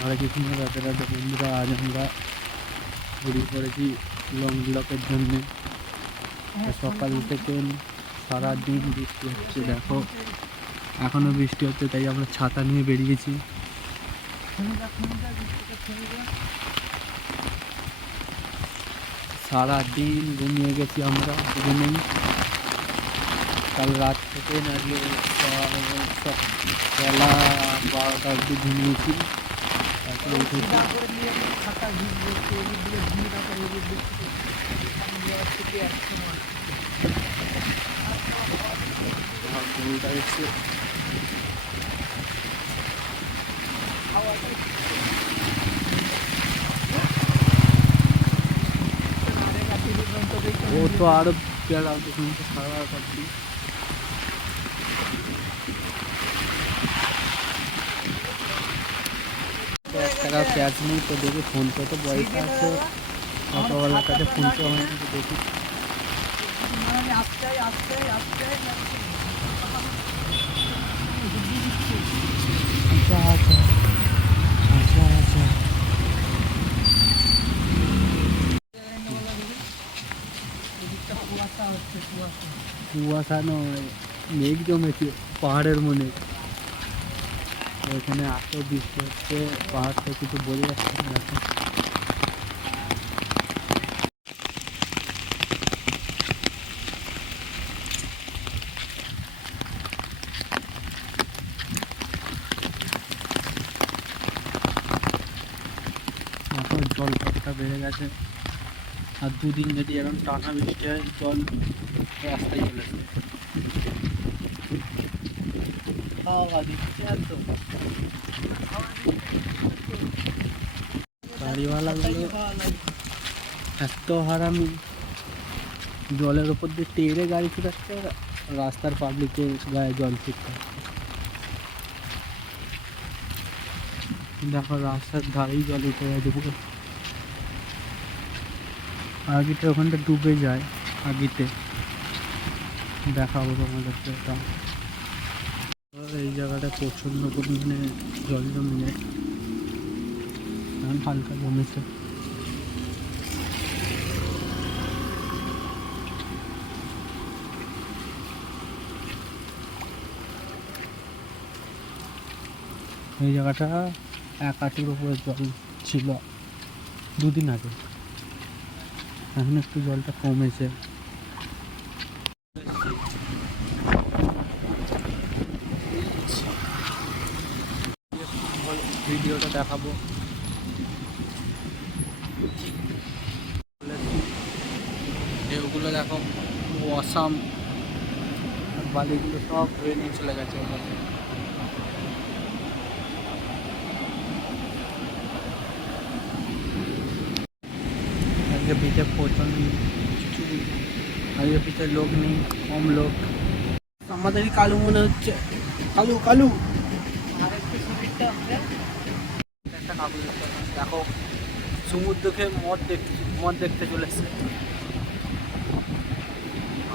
হরে কৃষ্ণ, রাধে রাধে বন্ধুরা। আজ আমরা বেরিয়ে পড়েছি লং ব্লকের জন্যে। সকাল থেকে সারাদিন বৃষ্টি হচ্ছে, দেখো এখনও বৃষ্টি হচ্ছে, তাই আমরা ছাতা নিয়ে বেরিয়েছি। সারাদিন ঘুমিয়ে গেছি আমরা দুজনেই। কাল রাত থেকে নাড়িয়ে বেলা 12টা অবধি ঘুমিয়েছি, তারপরে উঠেছি। গরুটা এসছে, ও তো আরো পেয়ারা দেখুন তো সারা রাত অবধি। টাকা ক্যাশ নেই তো দেখি ফোন পে তো পয়সা আছে, অটোওয়ালার কাছে ফোন পে হয় না, দেখি। আচ্ছা আচ্ছা আচ্ছা আচ্ছা, কুয়াশা নয়, মেঘ জমেছে পাহাড়ের মনে। এখানে এত বৃষ্টি হচ্ছে, পাহাড়টা কিছু বোঝা যাচ্ছে না এখন। এখন জল কতটা বেড়ে গেছে, আর দুদিন যদি এরকম টানা বৃষ্টি হয় জল রাস্তায় চলে আসবে। গাড়িওয়ালাগুলো এত হারামি, জলের ওপর দিয়ে টেরে গাড়ি ছুটাচ্ছে, রাস্তার পাবলিকের গায়ে জল ছিটছে। দেখো রাস্তার ধারেই জল উঠে গেছে পুরো। আগিতে ওখানটা ডুবে যায়, আগিতে দেখাবো তোমাদেরকে। এটা এই জায়গাটা প্রচণ্ড পরিমাণে জল জমে যায়, এখন হালকা জমেছে। এই জায়গাটা 1 হাঁটুর উপরে জল ছিল দুদিন আগে, এখন একটু জলটা কমেছে। ভিডিওটা দেখাবো, ঢেউগুলো দেখো অসাম, বালিগুলো সব ধুয়ে নিয়ে চলে গেছে ওখানে। আজকে পিঠে প্রচন্ড, আজকে পিঠে লোক নেই, কম লোক। আমাদেরই কালু মনে হচ্ছে, কালু কালু। একটা কাকু দেখো সমুদ্রকে মদ দেখতে চলে এসছে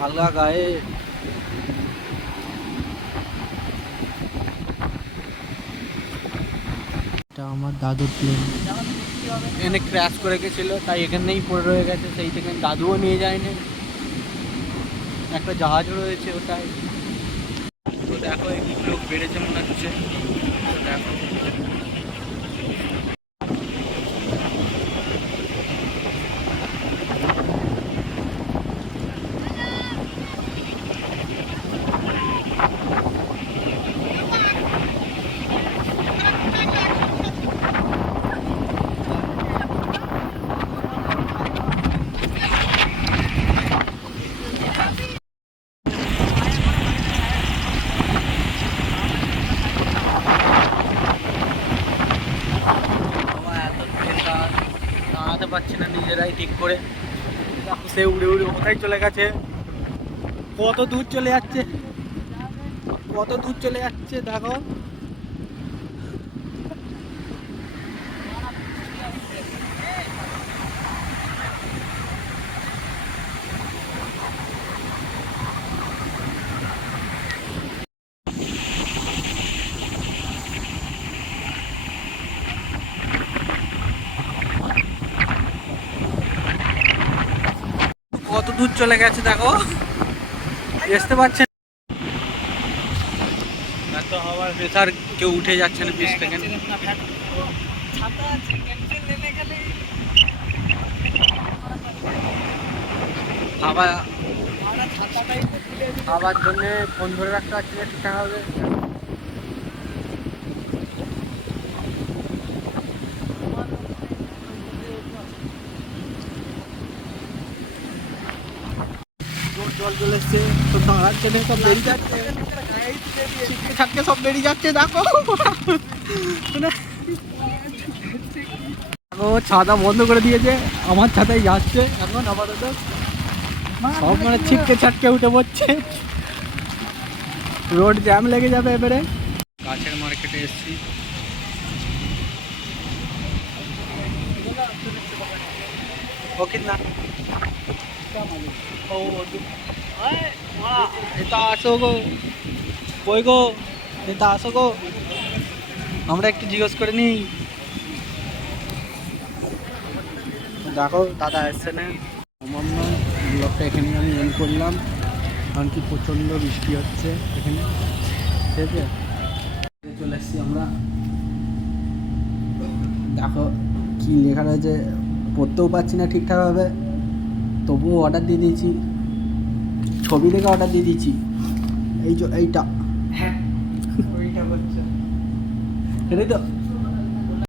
আলগা গায়ে। এটা আমার দাদুর প্লেন, এখানে ক্র্যাশ করে গেছিলো, তাই এখানেই পড়ে রয়ে গেছে। সেই থেকে দাদুও নিয়ে যায়নি, একটা জাহাজও রয়েছে ওটাই। তো দেখো একটু লোক বেড়েছে মনে হচ্ছে, দেখো দাঁড়াতে পারছি না নিজেরাই ঠিক করে। সে উড়ে উড়ে কোথায় চলে গেছে, কত দূর চলে যাচ্ছে, কত দূর চলে যাচ্ছে দেখো। দূর চলে গেছে দেখো, আসতে পারছে না। এত হওয়ার প্রেসার, কেউ উঠে যাচ্ছে না পিস থেকে। হাওয়া হাওয়ার জন্য ফোন ধরে রাখতে পারছি না ঠিকঠাক হবে। জল চলে এসছে তো দাঁড়াচ্ছে না, সব বেরিয়ে যাচ্ছে, ছিটকে ছাটকে সব বেরিয়ে যাচ্ছে দেখো। ও ছাতা বন্ধ করে দিয়েছে, আমার ছাতায় যাচ্ছে এখন আপাতত, সব মানে ছিটকে ছাটকে উঠে পড়ছে, রোড জ্যাম লেগে যাবে এবারে। কাছের মার্কেটে এসছি, ও কিনা ও এটা আসো গো, কই গো, এটা আসো গো, আমরা একটু জিজ্ঞেস করে নিই। দেখো দাদা আসছে না। আমার নয়, ব্লগটা এখানে আমি এন্ড করলাম, কারণ কি প্রচণ্ড বৃষ্টি হচ্ছে এখানে, ঠিক আছে। চলে এসছি আমরা, দেখো কি লেখা রয়েছে, পড়তেও পারছি না ঠিকঠাকভাবে, তবুও অর্ডার দিয়ে দিয়েছি, ছবি দেখে অর্ডার দিয়ে দিয়েছি। এই যে এইটা, হ্যাঁ ওইটা হচ্ছে, এটাই তো।